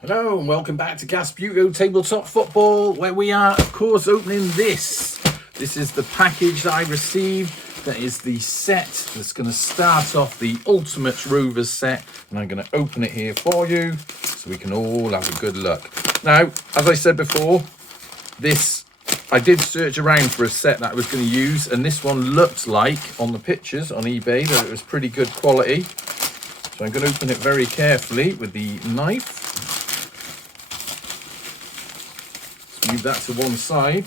Hello and welcome back to Gasbuto Tabletop Football, where we are, of course, opening this. This is the package that I received. That is the set that's going to start off the Ultimate Rovers set. And I'm going to open it here for you so we can all have a good look. Now, as I said before, I did search around for a set that I was going to use. And this one looked like, on the pictures on eBay, that it was pretty good quality. So I'm going to open it very carefully with the knife. Move that to one side.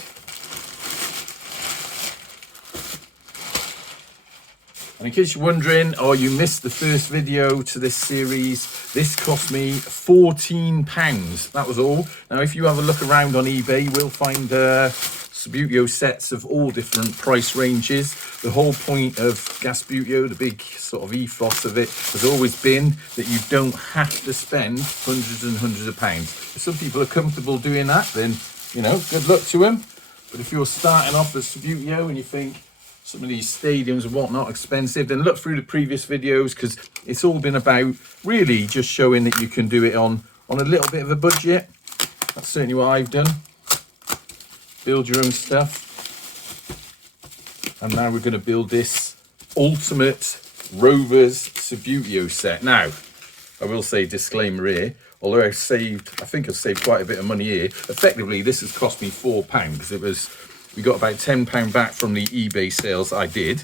And in case you're wondering, or you missed the first video to this series, this cost me £14. That was all. Now, if you have a look around on eBay, you will find Subbuteo sets of all different price ranges. The whole point of Gasbuto, the big sort of ethos of it, has always been that you don't have to spend hundreds and hundreds of pounds. If some people are comfortable doing that, then you know, good luck to him. But if you're starting off with Subbuteo and you think some of these stadiums and whatnot expensive, then look through the previous videos, because it's all been about really just showing that you can do it on a little bit of a budget. That's certainly what I've done. Build your own stuff. And now we're going to build this Ultimate Rovers Subbuteo set. Now, I will say disclaimer here. Although I think I've saved quite a bit of money here. Effectively, this has cost me £4 because we got about £10 back from the eBay sales I did.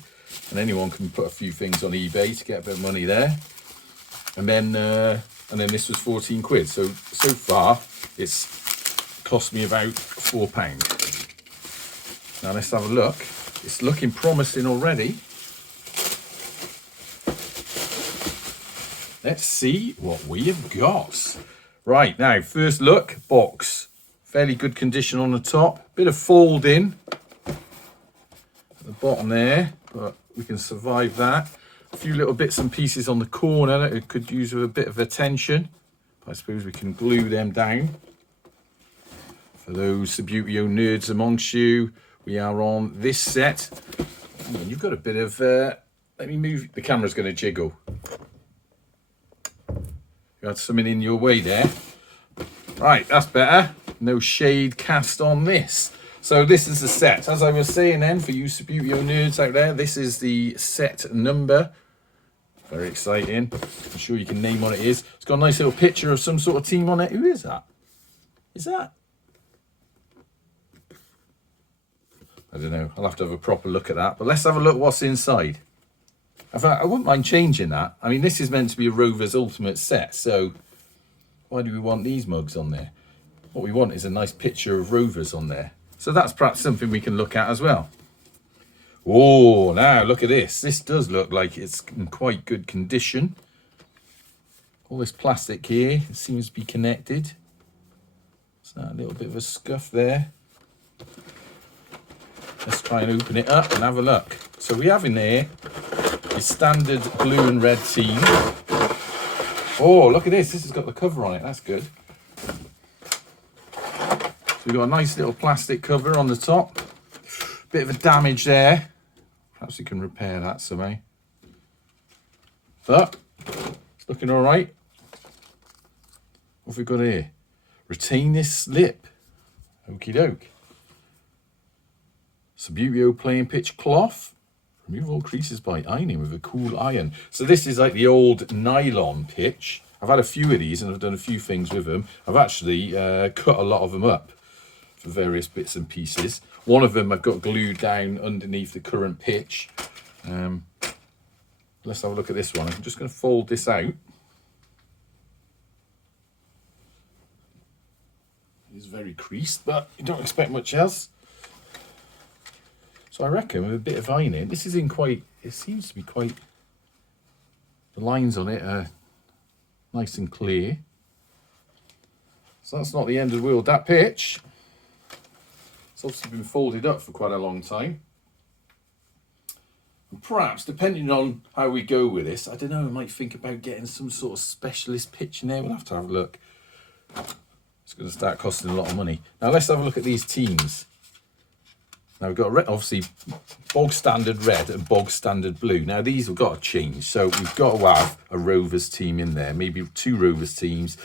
And anyone can put a few things on eBay to get a bit of money there. And then this was 14 quid. So far, it's cost me about £4. Now let's have a look. It's looking promising already. Let's see what we have got. Right, now, first look, box. Fairly good condition on the top. Bit of folding at the bottom there, but we can survive that. A few little bits and pieces on the corner that it could use with a bit of attention. But I suppose we can glue them down. For those Subbuteo nerds amongst you, we are on this set. Oh, and you've got a bit of... let me move. The camera's going to jiggle. You had something in your way there. Right, that's better. No shade cast on this. So this is the set. As I was saying then, for you Subbuteo nerds out there, this is the set number. Very exciting. I'm sure you can name what it is. It's got a nice little picture of some sort of team on it. Who is that? Is that? I don't know. I'll have to have a proper look at that. But let's have a look what's inside. I wouldn't mind changing that. I mean, this is meant to be a Rovers Ultimate set, so why do we want these mugs on there? What we want is a nice picture of Rovers on there. So that's perhaps something we can look at as well. Oh, now look at this. This does look like it's in quite good condition. All this plastic here, it seems to be connected. So a little bit of a scuff there. Let's try and open it up and have a look. So we have in there the standard blue and red team. Oh, look at this. This has got the cover on it. That's good. So we've got a nice little plastic cover on the top. Bit of a damage there. Perhaps we can repair that somehow. But it's looking all right. What have we got here? Retain this slip. Okie doke. Subbuteo playing pitch cloth. Remove all creases by ironing with a cool iron. So this is like the old nylon pitch. I've had a few of these and I've done a few things with them. I've actually cut a lot of them up for various bits and pieces. One of them I've got glued down underneath the current pitch. Let's have a look at this one. I'm just going to fold this out. It's very creased, but you don't expect much else. So I reckon with a bit of ironing, this is in quite, it seems to be quite, the lines on it are nice and clear. So that's not the end of the world. That pitch, it's obviously been folded up for quite a long time. And perhaps, depending on how we go with this, I don't know, I might think about getting some sort of specialist pitch in there. We'll have to have a look. It's going to start costing a lot of money. Now let's have a look at these teams. Now we've got obviously bog standard red and bog standard blue. Now these have got to change. So we've got to have a Rovers team in there, maybe two Rovers teams.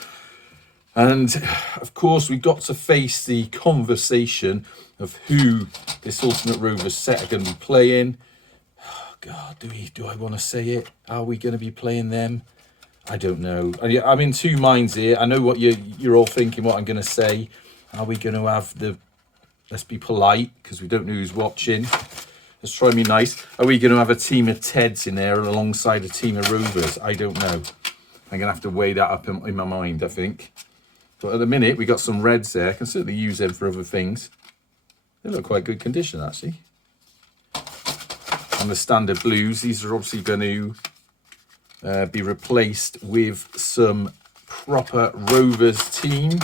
And of course, we've got to face the conversation of who this Ultimate Rovers set are going to be playing. Oh God, do I want to say it? Are we going to be playing them? I don't know. I'm in two minds here. I know what you're all thinking, what I'm going to say. Are we going to have the... Let's be polite, because we don't know who's watching. Let's try and be nice. Are we going to have a team of Teds in there alongside a team of Rovers? I don't know. I'm going to have to weigh that up in my mind, I think. But at the minute, we got some reds there. I can certainly use them for other things. They look quite good condition, actually. And the standard blues, these are obviously going to be replaced with some proper Rovers team.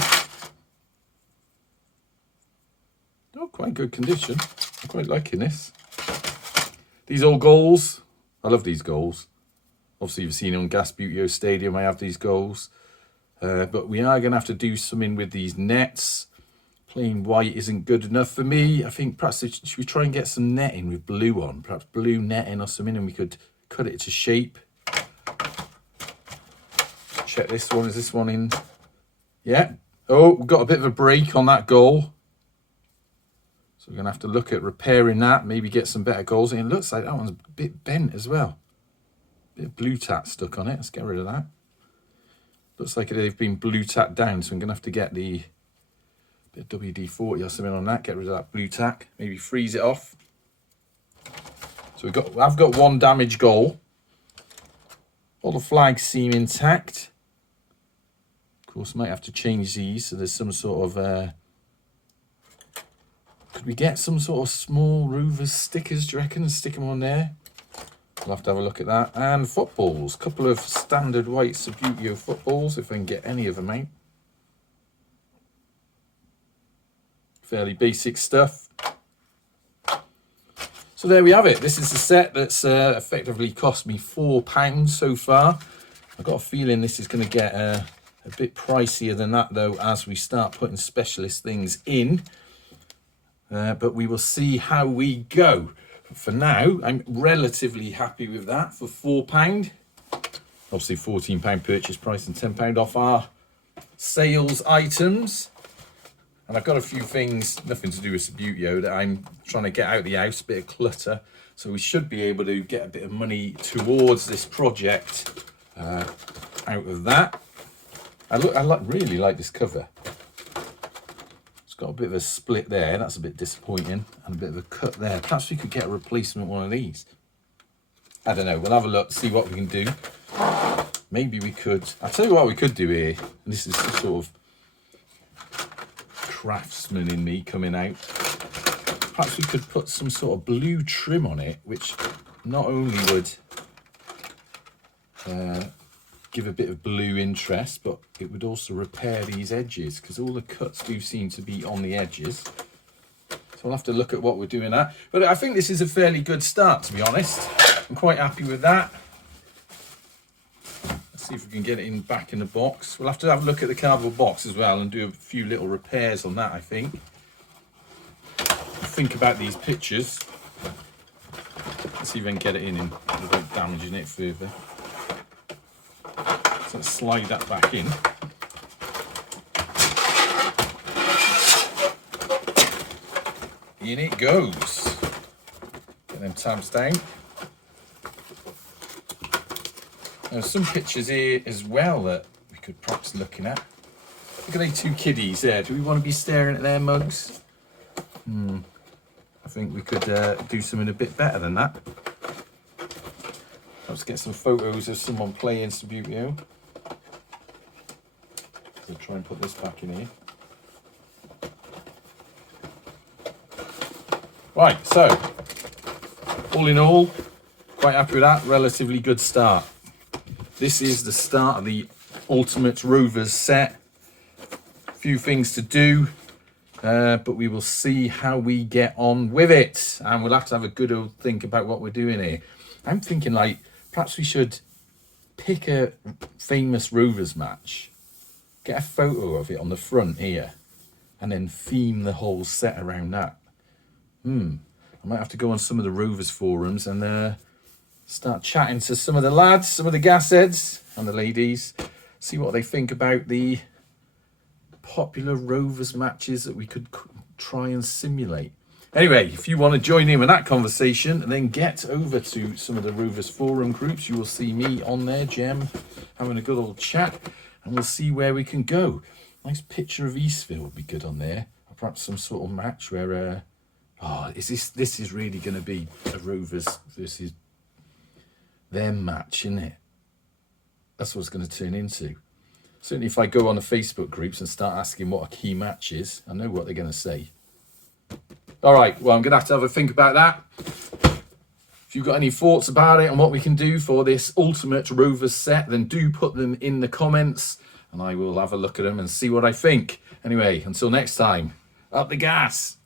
Oh, quite good condition. I'm quite liking this. These old goals. I love these goals. Obviously, you've seen on Gasbutio Stadium, I have these goals. But we are going to have to do something with these nets. Plain white isn't good enough for me. I think perhaps should we try and get some netting with blue on? Perhaps blue netting or something, and we could cut it to shape. Check this one. Is this one in? Yeah. Oh, we've got a bit of a break on that goal. So we're going to have to look at repairing that. Maybe get some better goals. And it looks like that one's a bit bent as well. Bit of blue tat stuck on it. Let's get rid of that. Looks like they've been blue tack down, so I'm going to have to get the bit of WD-40 or something on that, get rid of that blue tack, maybe freeze it off. So I've got one damaged goal. All the flags seem intact. Of course, might have to change these, so there's some sort of... could we get some sort of small Rovers stickers, do you reckon, and stick them on there? We'll have to have a look at that. And footballs. Couple of standard white Subbuteo footballs, if I can get any of them out. Fairly basic stuff. So there we have it. This is a set that's effectively cost me £4 so far. I've got a feeling this is going to get a bit pricier than that, though, as we start putting specialist things in. But we will see how we go. For now, I'm relatively happy with that for £4. Obviously, £14 purchase price and £10 off our sales items. And I've got a few things, nothing to do with Subbuteo, that I'm trying to get out of the house, a bit of clutter. So we should be able to get a bit of money towards this project out of that. I really like this cover. Got a bit of a split there, that's a bit disappointing, and a bit of a cut there. Perhaps we could get a replacement one of these. I don't know, we'll have a look, see what we can do. Maybe we could, I'll tell you what we could do here, and this is the sort of craftsman in me coming out. Perhaps we could put some sort of blue trim on it, which not only would give a bit of blue interest, but it would also repair these edges, because all the cuts do seem to be on the edges. So we'll have to look at what we're doing at. But I think this is a fairly good start, to be honest. I'm quite happy with that. Let's see if we can get it back in the box. We'll have to have a look at the cardboard box as well and do a few little repairs on that, I think. Think about these pictures. Let's see if we can get it in without damaging it further. So let's slide that back in. In it goes. Get them tabs down. There's some pictures here as well that we could perhaps looking at. Look at these two kiddies there. Do we want to be staring at their mugs? I think we could do something a bit better than that. Let's get some photos of someone playing Subbuteo. So try and put this back in here. Right, so all in all, quite happy with that. Relatively good start. This is the start of the Ultimate Rovers set. A few things to do, but we will see how we get on with it. And we'll have to have a good old think about what we're doing here. I'm thinking like, perhaps we should pick a famous Rovers match, get a photo of it on the front here, and then theme the whole set around that. I might have to go on some of the Rovers forums and start chatting to some of the lads, some of the gas heads and the ladies, see what they think about the popular Rovers matches that we could try and simulate. Anyway, if you want to join in with that conversation, then get over to some of the Rovers forum groups. You will see me on there, Jem, having a good old chat, and we'll see where we can go. Nice picture of Eastville would be good on there. Or perhaps some sort of match where, this is really going to be a Rovers versus them match, isn't it? That's what it's going to turn into. Certainly if I go on the Facebook groups and start asking what a key match is, I know what they're going to say. All right, well, I'm going to have a think about that. If you've got any thoughts about it and what we can do for this ultimate Rovers set, then do put them in the comments and I will have a look at them and see what I think. Anyway, until next time, up the gas.